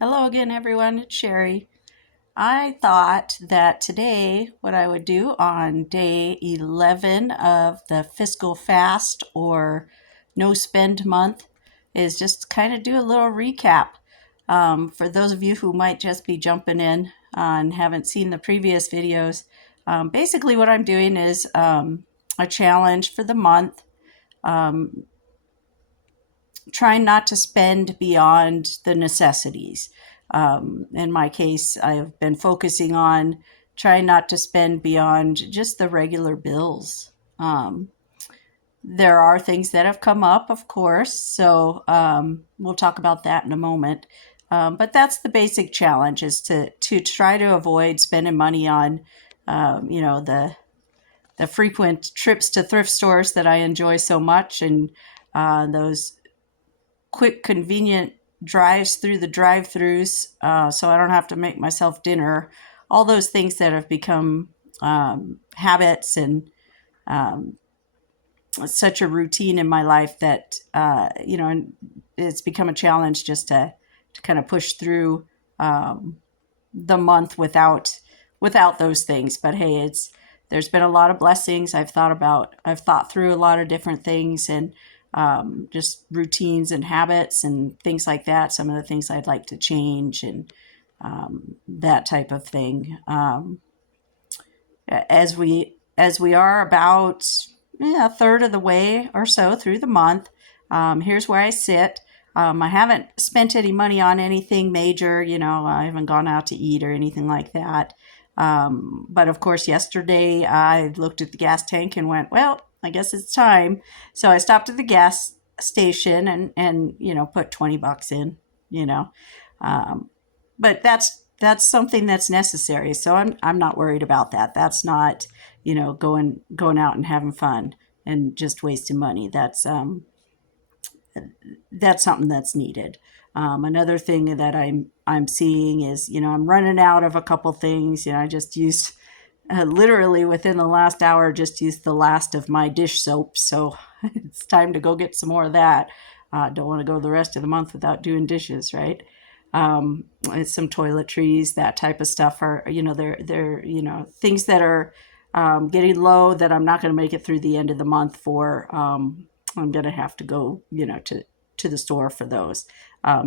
Hello again, everyone. It's Sherry. I thought that today, what I would do on day 11 of the fiscal fast or no spend month is just kind of do a little recap. For those of you who might just be jumping in and haven't seen the previous videos, basically what I'm doing is a challenge for the month, trying not to spend beyond the necessities. In my case, I've been focusing on trying not to spend beyond just the regular bills. There are things that have come up, of course, so we'll talk about that in a moment. But that's the basic challenge: is to try to avoid spending money on, the frequent trips to thrift stores that I enjoy so much, and those quick, convenient drives through the drive-throughs, so I don't have to make myself dinner. All those things that have become habits and such a routine in my life that it's become a challenge just to kind of push through the month without those things. But hey, there's been a lot of blessings. I've thought through a lot of different things, and just routines and habits and things like that. Some of the things I'd like to change, and that type of thing. As we are about a third of the way or so through the month, here's where I sit. I haven't spent any money on anything major. I haven't gone out to eat or anything like that. But of course, yesterday I looked at the gas tank and went, well, I guess it's time. So I stopped at the gas station and put $20 in, you know. But that's something that's necessary. So I'm not worried about that. That's not, going out and having fun and just wasting money. That's something that's needed. Another thing that I'm seeing is, I'm running out of a couple things. I just used literally within the last hour, just used the last of my dish soap. So it's time to go get some more of that. Don't want to go the rest of the month without doing dishes, right? It's some toiletries, that type of stuff are, they're things that are getting low that I'm not going to make it through the end of the month for. I'm going to have to go, to the store for those.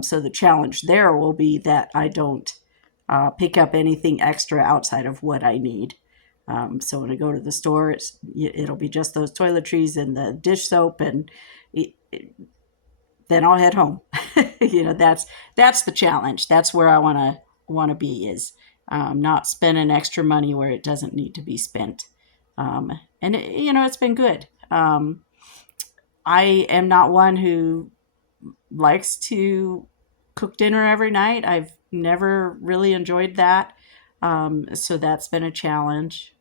So the challenge there will be that I don't pick up anything extra outside of what I need. So when I go to the store, it'll be just those toiletries and the dish soap, and then I'll head home. That's the challenge. That's where I want to be, is not spending extra money where it doesn't need to be spent. And it's been good. I am not one who likes to cook dinner every night. I've never really enjoyed that. So that's been a challenge.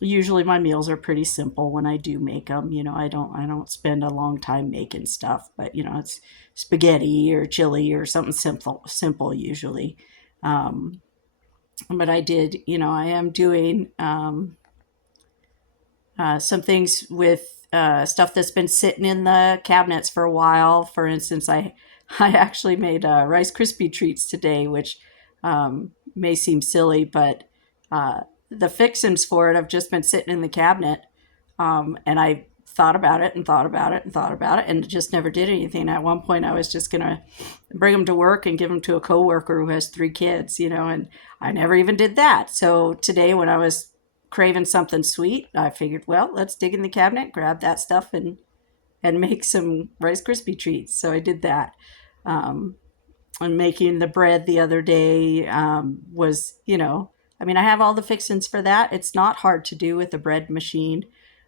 Usually my meals are pretty simple when I do make them. I don't spend a long time making stuff, but it's spaghetti or chili or something simple usually. Um, but I am doing some things with stuff that's been sitting in the cabinets for a while. For instance, I actually made Rice Krispie treats today, which may seem silly, but the fixins for it have just been sitting in the cabinet. And I thought about it and thought about it and thought about it and just never did anything. At one point, I was just going to bring them to work and give them to a coworker who has 3 kids, and I never even did that. So today, when I was craving something sweet, I figured, well, let's dig in the cabinet, grab that stuff, and make some Rice Krispie treats. So I did that. And making the bread the other day was, I have all the fixings for that. It's not hard to do with a bread machine.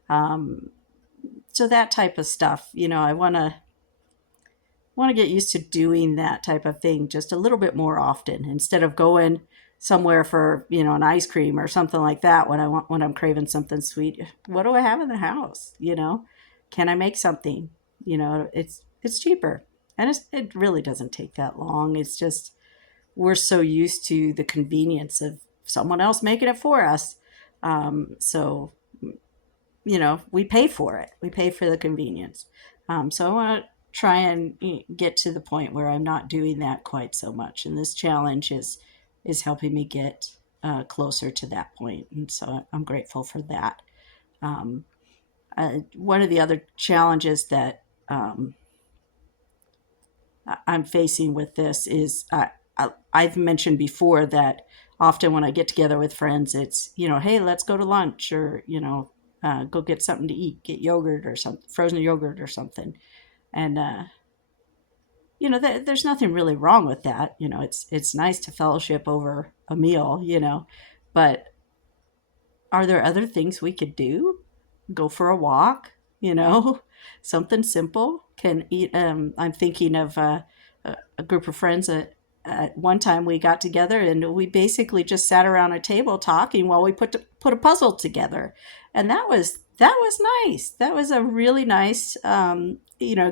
So that type of stuff, I want to get used to doing that type of thing just a little bit more often, instead of going somewhere for an ice cream or something like that when I'm craving something sweet. What do I have in the house? Can I make something? It's cheaper, and it really doesn't take that long. It's just we're so used to the convenience of someone else making it for us. So we pay for it. We pay for the convenience. So I want to try and get to the point where I'm not doing that quite so much. And this challenge is helping me get closer to that point. And so I'm grateful for that. Um, One of the other challenges that I'm facing with this is I've mentioned before that often when I get together with friends, it's, hey, let's go to lunch, or, go get something to eat, get yogurt or something, frozen yogurt or something. And, there's nothing really wrong with that. It's nice to fellowship over a meal, but are there other things we could do? Go for a walk, you know, something simple. Can eat. I'm thinking of a group of friends at one time we got together and we basically just sat around a table talking while we put a puzzle together, and that was nice. That was a really nice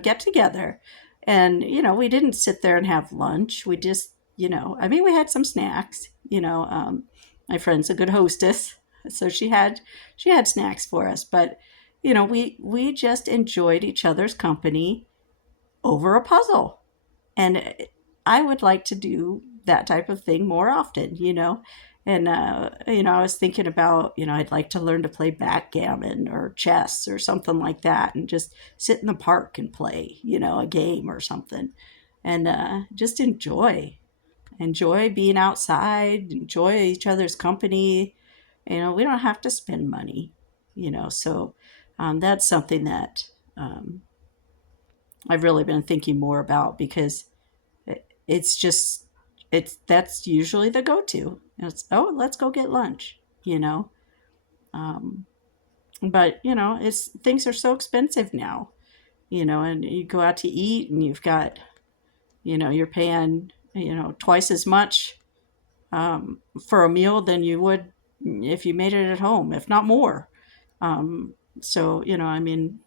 get together, and we didn't sit there and have lunch. We just I mean we had some snacks. My friend's a good hostess, so she had snacks for us, but we just enjoyed each other's company over a puzzle. And I would like to do that type of thing more often, and I was thinking about, I'd like to learn to play backgammon or chess or something like that, and just sit in the park and play, a game or something, and just enjoy being outside, enjoy each other's company. We don't have to spend money, so that's something that I've really been thinking more about, because it's just that's usually the go-to. It's, oh, let's go get lunch, um, but it's things are so expensive now, and you go out to eat and you've got, you're paying twice as much for a meal than you would if you made it at home, if not more. So I mean,